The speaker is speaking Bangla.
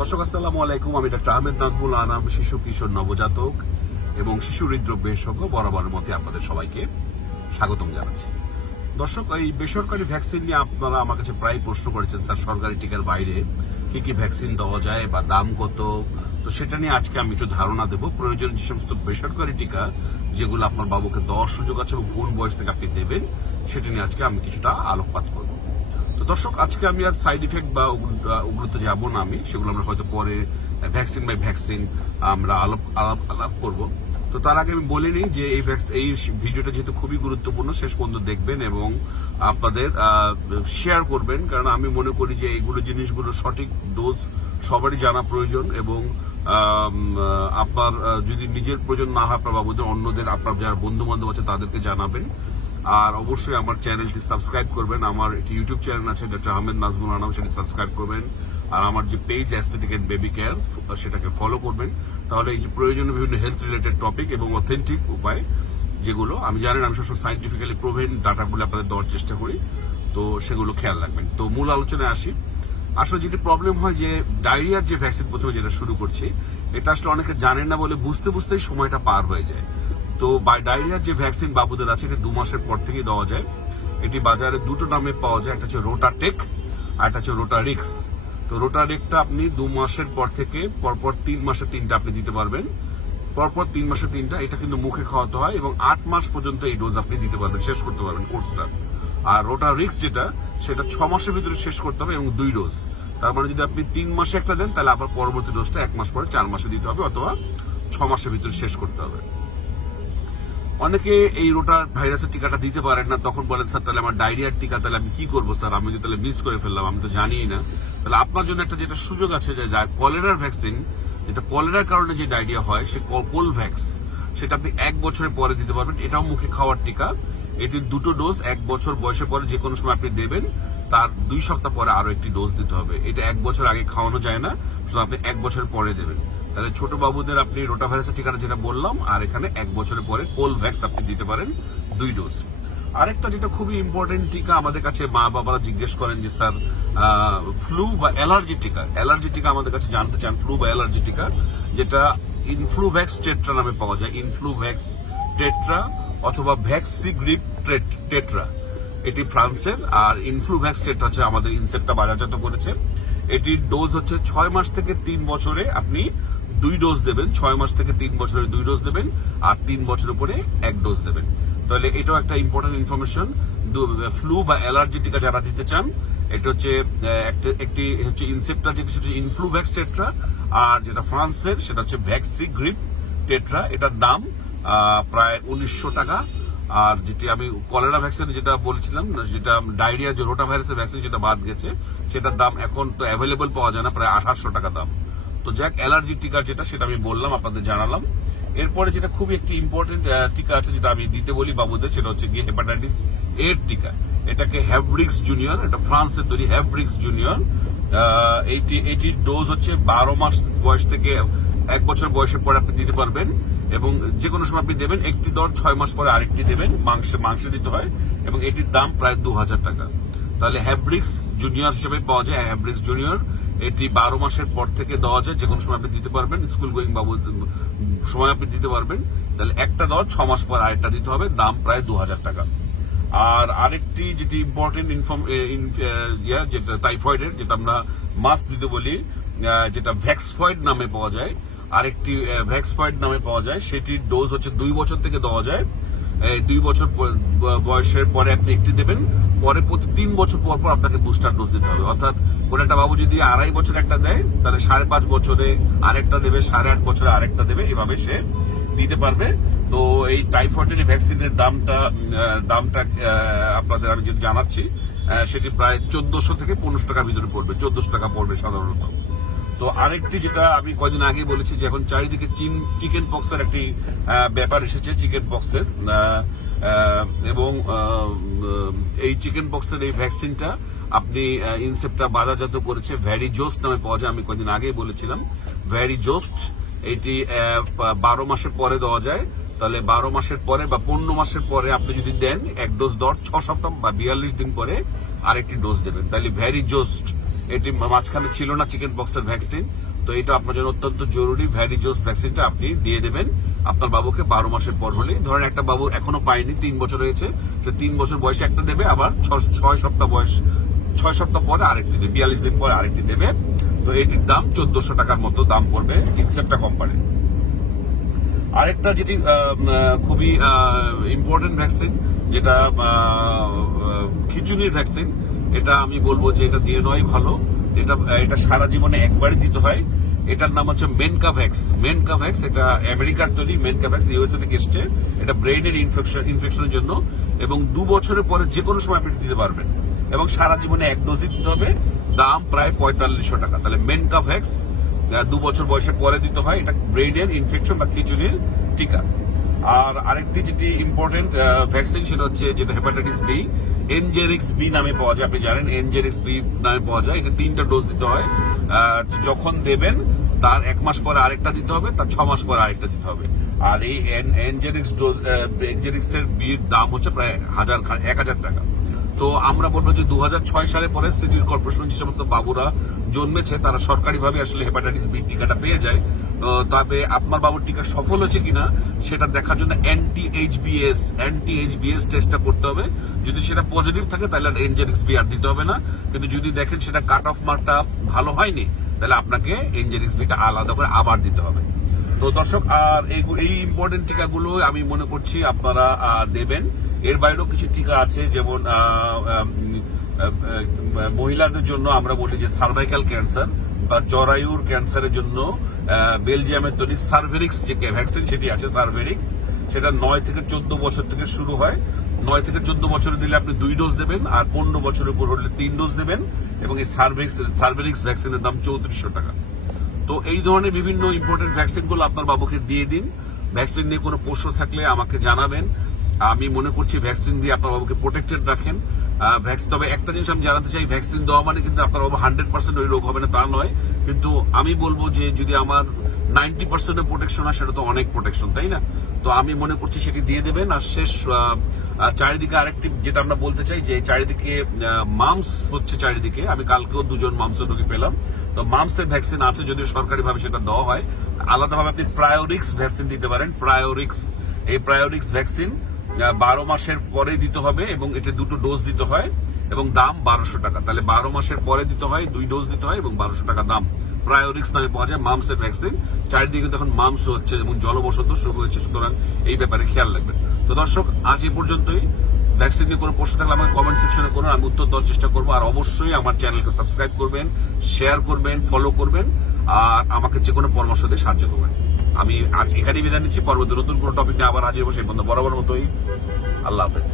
দর্শক, আসসালামু আলাইকুম। আমি ডক্টর আহমেদ নাজমুল আনাম, শিশু, কিশোর, নবজাতক এবং শিশু হৃদরোগ বিশেষজ্ঞ বরাবরের মতে আপনাদের সবাইকে স্বাগতম জানাচ্ছি। দর্শক, এই বেসরকারি ভ্যাকসিন নিয়ে আপনারা আমার কাছে প্রায় প্রশ্ন করেছেন, স্যার, সরকারি টিকার বাইরে কি কি ভ্যাকসিন দেওয়া যায় বা দাম কত? তো সেটা নিয়ে আজকে আমি একটু ধারণা দেবো। প্রয়োজন যে সমস্ত বেসরকারি টিকা, যেগুলো আপনার বাবুকে দেওয়ার সুযোগ আছে এবং কোন বয়স থেকে আপনি দেবেন, সেটা নিয়ে আজকে আমি কিছুটা আলোকপাত করব। দর্শক, আজকে আমি আর সাইড ইফেক্ট বা ওগুলো- ওগুলোতে যাব না আমি। সেগুলো আমরা হয়তো পরে ভ্যাকসিন বাই ভ্যাকসিন আমরা আলাপ আলাপ আলাপ করব। তো তার আগে আমি বলে নিই যে এই এই ভিডিওটা যেহেতু খুবই গুরুত্বপূর্ণ, শেষ পর্যন্ত দেখবেন এবং আপনাদের শেয়ার করবেন। কারণ আমি মনে করি যে এইগুলো জিনিসগুলো সঠিক ডোজ সবারই জানা প্রয়োজন এবং আপনার যদি নিজের প্রয়োজন না হয় আপনার বাবুদের, অন্যদের, আপনার যারা বন্ধু বান্ধব আছে তাদেরকে জানাবেন। আর অবশ্যই আমার চ্যানেলটি সাবস্ক্রাইব করবেন। আমার একটি ইউটিউব চ্যানেল আছে ডক্টর আহমেদ নাজমুল আনাম, সেটি সাবস্ক্রাইব করবেন। আর আমার যে page aesthetic and baby care সেটাকে ফলো করবেন। তাহলে এই যে প্রয়োজনীয় বিভিন্ন হেলথ রিলেটেড টপিক এবং অথেন্টিক উপায় যেগুলো, আমি জানেন আমি সবসময় সাইন্টিফিক্যালি প্রুভেন ডাটাগুলো আপনাদের দেওয়ার চেষ্টা করি। তো সেগুলো খেয়াল রাখবেন। তো মূল আলোচনায় আসি। আসলে যেটি প্রবলেম হয় যে ডায়রিয়ার যে ভ্যাকসিন প্রথমে যেটা শুরু করছি, এটা আসলে অনেকে জানেন না বলে বুঝতে বুঝতেই সময়টা পার হয়ে যায়। তো ডায়রিয়ার যে ভ্যাকসিন বাবুদের আছে, এটা দু মাসের পর থেকেই দেওয়া যায়। এটি বাজারে দুটো নামে পাওয়া যায়, একটা হচ্ছে রোটাটেক আর একটা হচ্ছে রোটারিক্স তো রোটারেকটা আপনি দু মাসের পর থেকে, পরপর তিন মাসে তিনটা আপনি দিতে পারবেন। পরপর তিন মাসে তিনটা, এটা কিন্তু মুখে খাওয়াতে হয় এবং আট মাস পর্যন্ত এই ডোজ আপনি দিতে পারবেন, শেষ করতে পারবেন কোর্সটা আর রোটা রিক্স যেটা, সেটা ছ মাসের ভিতরে শেষ করতে হবে এবং দুই ডোজ তার মানে যদি আপনি তিন মাসে একটা দেন, তাহলে আবার পরবর্তী ডোজটা এক মাস পরে, চার মাসে দিতে হবে অথবা ছ মাসের ভিতরে শেষ করতে হবে। অনেকে এই রোটা ভাইরাসের টিকাটা দিতে পারেন না, তখন বলেন, স্যার, তাহলে আমার ডায়রিয়ার টিকা, তাহলে আমি কি করব, স্যার? আমি যদি তাহলে মিস করে ফেললাম, আমি তো জানি না। তাহলে আপনার জন্য একটা যেটা সুযোগ আছে যে কলেরার ভ্যাকসিন যেটা কলেরার কারণে যে ডায়রিয়া হয়, সে কোল ভ্যাক্স সেটা আপনি এক বছরের পরে দিতে পারবেন। এটাও মুখে খাওয়ার টিকা। এটির দুটো ডোজ এক বছর বয়সের পরে যে কোনো সময় আপনি দেবেন, তার দুই সপ্তাহ পরে আরও একটি ডোজ দিতে হবে। এটা এক বছর আগে খাওয়ানো যায় না, শুধু আপনি এক বছর পরে দেবেন। তাহলে ছোট বাবুদের আপনি রোটা ভাইরাসের টিকাটা যেটা বললাম, আর এখানে এক বছরের পরে কোল ভ্যাক্স আপনি দিতে পারেন দুই ডোজ আরেকটা যেটা খুবই ইম্পর্টেন্ট টিকা আমাদের কাছে মা বাবারা জিজ্ঞেস করেন যে, স্যার ফ্লু বা অ্যালার্জি টিকা? অ্যালার্জি টিকা আমাদের কাছে জানতে চান ফ্লু বা অ্যালার্জি টিকা, যেটা ইনফ্লুভ্যাক্স টেট্রা নামে পাওয়া যায়। ইনফ্লুভ্যাক্স টেট্রা অথবা ভ্যাক্সি গ্রিপ টেট্রা এটি ফ্রান্সের, আর ইনফ্লুভ্যাক্স টেট্রা হচ্ছে আমাদের ইনসেপ্টটা বাজারজাত করেছে। এটির ডোজ হচ্ছে ছয় মাস থেকে তিন বছরে আপনি দুই ডোজ দেবেন, ছয় মাস থেকে তিন বছরের দুই ডোজ দেবেন, আর তিন বছর উপরে এক ডোজ দেবেন। তাহলে এটাও একটা ইম্পর্টেন্ট ইনফরমেশন ফ্লু বা অ্যালার্জি টিকা যারা দিতে চান, এটা হচ্ছে একটি হচ্ছে ইনসেপ্টা যেটা হচ্ছে ইনফ্লুভ্যাক্স টেট্রা আর যেটা ফ্রান্সের, সেটা হচ্ছে ভ্যাক্সি গ্রিপ টেট্রা এটার দাম প্রায় উনিশশো টাকা। আর যেটি আমি কলেরা ভ্যাকসিন যেটা বলছিলাম, যেটা ডায়রিয়া যে রোটা ভাইরাসের ভ্যাকসিন সেটা বাদ গেছে, সেটার দাম এখন তো অ্যাভেলেবল পাওয়া যায় না, প্রায় আঠাশশো টাকা দাম। তো যাক অ্যালার্জি টিকা যেটা, সেটা আমি বললাম, আপনাদের জানালাম। এরপরে যেটা খুবই একটি ইম্পর্টেন্ট টিকা আছে, যেটা আমি দিতে বলি বাবুদের, সেটা হচ্ছে গিয়ে হেপাটাইটিস এর টিকা। এটাকে হ্যাভব্রিক্স জুনিয়র এটা ফ্রান্সের তৈরি হ্যাভব্রিক্স জুনিয়র এইটি, এটির ডোজ হচ্ছে বারো মাস বয়স থেকে এক বছর বয়সের পরে আপনি দিতে পারবেন এবং যে কোনো সময় আপনি দেবেন, একটি দর ছয় মাস পরে আরেকটি দেবেন, মাংস মাংস দিতে হয় এবং এটির দাম প্রায় দু হাজার টাকা। তাহলে হ্যাব্রিক্স জুনিয়র হিসেবে পাওয়া যায় হ্যাব্রিক্স জুনিয়র এটি বারো মাসের পর থেকে দেওয়া যায় যে কোনো সময় আপনি দিতে পারবেন, স্কুল গোয়িং বাবু সময় আপনি দিতে পারবেন। তাহলে একটা দর ছ মাস পর আরেকটা দিতে হবে, দাম প্রায় দু হাজার টাকা। আর আরেকটি যেটি ইম্পর্টেন্ট ইনফর্ম ইয়া, যেটা টাইফয়েডের যেটা আমরা মাস্ক দিতে বলি যেটা ভ্যাক্সফয়েড নামে পাওয়া যায়, আরেকটি ভ্যাক্সফয়েড নামে পাওয়া যায়, সেটির ডোজ হচ্ছে দুই বছর থেকে দেওয়া যায়। দুই বছর বয়সের পরে আপনি একটি দেবেন, পরে প্রতি তিন বছর পর পর আপনাকে বুস্টার ডোজ দিতে হবে। অর্থাৎ কোন একটা বাবু যদি আড়াই বছর একটা দেয়, তাহলে সাড়ে পাঁচ বছরে আরেকটা দেবে, সাড়ে আট বছরে আরেকটা দেবে, এভাবে সে দিতে পারবে। তো এই টাইফয়েডের ভ্যাকসিনের দামটা দামটা আপনাদের আমি যেটা জানাচ্ছি সেটি প্রায় চোদ্দশো থেকে পনেরোশো টাকার ভিতরে পড়বে, চোদ্দশো টাকা পড়বে সাধারণত। তো আরেকটি যেটা আমি কদিন আগে বলেছি যে এখন চারিদিকে চিন চিকেন পক্সের একটি ব্যাপার এসেছে চিকেন পক্সের। এবং এই চিকেন পক্সের এই ভ্যাকসিনটা আপনি ইনসেপ্টটা বাজারজাত করেছে ভ্যারিজোস্ট নামে পাওয়া যায় আমি কদিন আগেই বলেছিলাম। ভ্যারিজোস্ট এটি আহ, বারো মাসের পরে দেওয়া যায়। তাহলে বারো মাসের পরে বা পনেরো মাসের পরে আপনি যদি দেন এক ডোজ দর ছ সপ্তাহ বা বিয়াল্লিশ দিন পরে আরেকটি ডোজ দেবেন। তাহলে ভ্যারিজোস্ট এটি মাঝখানে ছিল না চিকেন পক্সের ভ্যাকসিন, তো এটা আপনার জন্য অত্যন্ত জরুরি ভ্যারিজোস ভ্যাকসিনটা আপনি দিয়ে দেবেন। আপনার বাবুকে বারো মাসের পর হলেই। ধরেন একটা বাবু এখনও পায়নি, তিন বছর হয়েছে, তো তিন বছর বয়সে একটা দেবে, আবার ছয় সপ্তাহ বয়স, ছয় সপ্তাহ পরে আরেকটি দেবে, বিয়াল্লিশ দিন পরে আরেকটি দেবে। তো এটির দাম চোদ্দশো টাকার মতো দাম পড়বে ইনসেপ্টা কোম্পানির আরেকটা যেটি খুবই ইম্পর্টেন্ট ভ্যাকসিন যেটা খিচুনির ভ্যাকসিন এটা আমি বলব যে এটা দিয়ে নয় ভালো। এটা এটা সারা জীবনে একবারই দিতে হয়। এটার নাম হচ্ছে মেনকা ভ্যাক্স মেনকা ভ্যাক্স এটা আমেরিকার তৈরি মেনকা ভ্যাক্স ইউএসএ থেকে এসছে। এটা ব্রেনের ইনফেকশন ইনফেকশনের জন্য। এবং দু বছরের পরে যে কোনো সময় আপনি দিতে পারবেন। এবং সারা জীবনে এক ডোজ দিতে হবে। দাম প্রায় পঁয়তাল্লিশশো টাকা। তাহলে মেনকা ভ্যাক্স দু বছর বয়সের পরে দিতে হয়। এটা ব্রেনের ইনফেকশন বা খিচুড়ির টিকা। আর আরেকটি যেটি ইম্পর্টেন্ট ভ্যাকসিন সেটা হচ্ছে যেটা হেপাটাইটিস বি এনজেরিক্স বি নামে পাওয়া যায়, আপনি জানেন এনজেরিক্স বি নামে পাওয়া যায়, এটা তিনটা ডোজ দিতে হয়। যখন দেবেন, তার এক মাস পরে আরেকটা দিতে হবে, তার ছ মাস পরে আরেকটা দিতে হবে। আর এই এনজেরিক্স ডোজ এনজেরিক্স এর বির দাম হচ্ছে প্রায় হাজার, এক হাজার টাকা। তো আমরা বলব যে দু হাজার ছয় সালে পরে সিটি কর্পোরেশন যে সমস্ত বাবুরা জন্মেছে, তারা সরকারিভাবে আসলে হেপাটাইটিস বি টিকাটা পেয়ে যায়। তবে আপনার বাবুর টিকা সফল হয়েছে কিনা, সেটা দেখার জন্য অ্যান্টি এইচবিএস অ্যান্টি এইচবিএস টেস্টটা করতে হবে। যদি সেটা পজিটিভ থাকে, তাহলে এনজেরিক্স বি আর দিতে হবে না। কিন্তু যদি দেখেন সেটা কাট অফ মার্কটা ভালো হয়নি, তাহলে আপনাকে এনজেরিক্স বিটা আলাদা করে আবার দিতে হবে। তো দর্শক, আর এই ইম্পর্টেন্ট টিকাগুলো আমি মনে করছি আপনারা দেবেন। এর বাইরেও কিছু টিকা আছে, যেমন মহিলাদের জন্য আমরা বলি যে সার্ভাইকাল ক্যান্সার বা জরায়ুর ক্যান্সারের জন্য বেলজিয়ামের তৈরি সার্ভেরিক্স যে ভ্যাকসিন সেটি আছে সার্ভেরিক্স সেটা নয় থেকে চোদ্দ বছর থেকে শুরু হয়। নয় থেকে চোদ্দ বছরে দিলে আপনি দুই ডোজ দেবেন আর পনেরো বছরের উপর হলে তিন ডোজ দেবেন এবং এই সার্ভেক্স সার্ভেরিক্স ভ্যাকসিনের দাম চৌত্রিশশো টাকা। তো এই ধরনের বিভিন্ন ইম্পর্টেন্ট ভ্যাকসিনগুলো আপনার বাবুকে দিয়ে দিন। ভ্যাকসিন নিয়ে কোনো প্রশ্ন থাকলে আমাকে জানাবেন। আমি মনে করছি ভ্যাকসিন দিয়ে আপনার বাবুকে প্রোটেক্টেড রাখেন। ভ্যাকসিন তবে একটা জিনিস আমি জানাতে চাই ভ্যাকসিন দেওয়া মানে কিন্তু আপনার বাবু হান্ড্রেড পার্সেন্ট ওই রোগ হবে না, তা নয়। কিন্তু আমি বলব যে যদি আমার নাইনটি পার্সেন্টের প্রোটেকশন হয়, সেটা তো অনেক প্রোটেকশন তাই না? তো আমি মনে করছি সেটি দিয়ে দেবেন। আর শেষ চারিদিকে আরেকটি যেটা আমরা বলতে চাই, যে চারিদিকে মামস হচ্ছে চারিদিকে। আমি কালকেও দুজন মামস রোগী পেলাম। তো মামসের ভ্যাকসিন আছে যদিও সরকারিভাবে সেটা দেওয়া হয়। আলাদাভাবে আপনি প্রায়োরিক্স ভ্যাকসিন দিতে পারেন। প্রায়োরিক্স এই প্রায়োরিক্স ভ্যাকসিন বারো মাসের পরে দিতে হবে এবং এটা দুটো ডোজ দিতে হয় এবং দাম বারোশো টাকা। তাহলে বারো মাসের পরে দিতে হয়, দুই ডোজ দিতে হয় এবং বারোশো টাকা দাম। প্রায়োরিক্স নামে পাওয়া যায় মামসের ভ্যাকসিন চারিদিকে কিন্তু এখন মামস হচ্ছে এবং জলবসত শুরু হয়েছে সুতরাং এই ব্যাপারে খেয়াল রাখবেন। তো দর্শক, আজ এই পর্যন্তই। ভ্যাকসিন নিয়ে কোনো প্রশ্ন থাকলে আমাকে কমেন্ট সেকশনে করুন, আমি উত্তর দেওয়ার চেষ্টা করব। আর অবশ্যই আমার চ্যানেলকে সাবস্ক্রাইব করবেন শেয়ার করবেন ফলো করবেন, আর আমাকে যে কোনো পরামর্শ দিয়ে সাহায্য করবেন। আমি আজ এখানেই বিদায় নিচ্ছি, পরবর্তী নতুন কোনো টপিক নিয়ে আবার হাজির হব সেই বন্ধু বরাবর মতোই। আল্লাহ হাফেজ।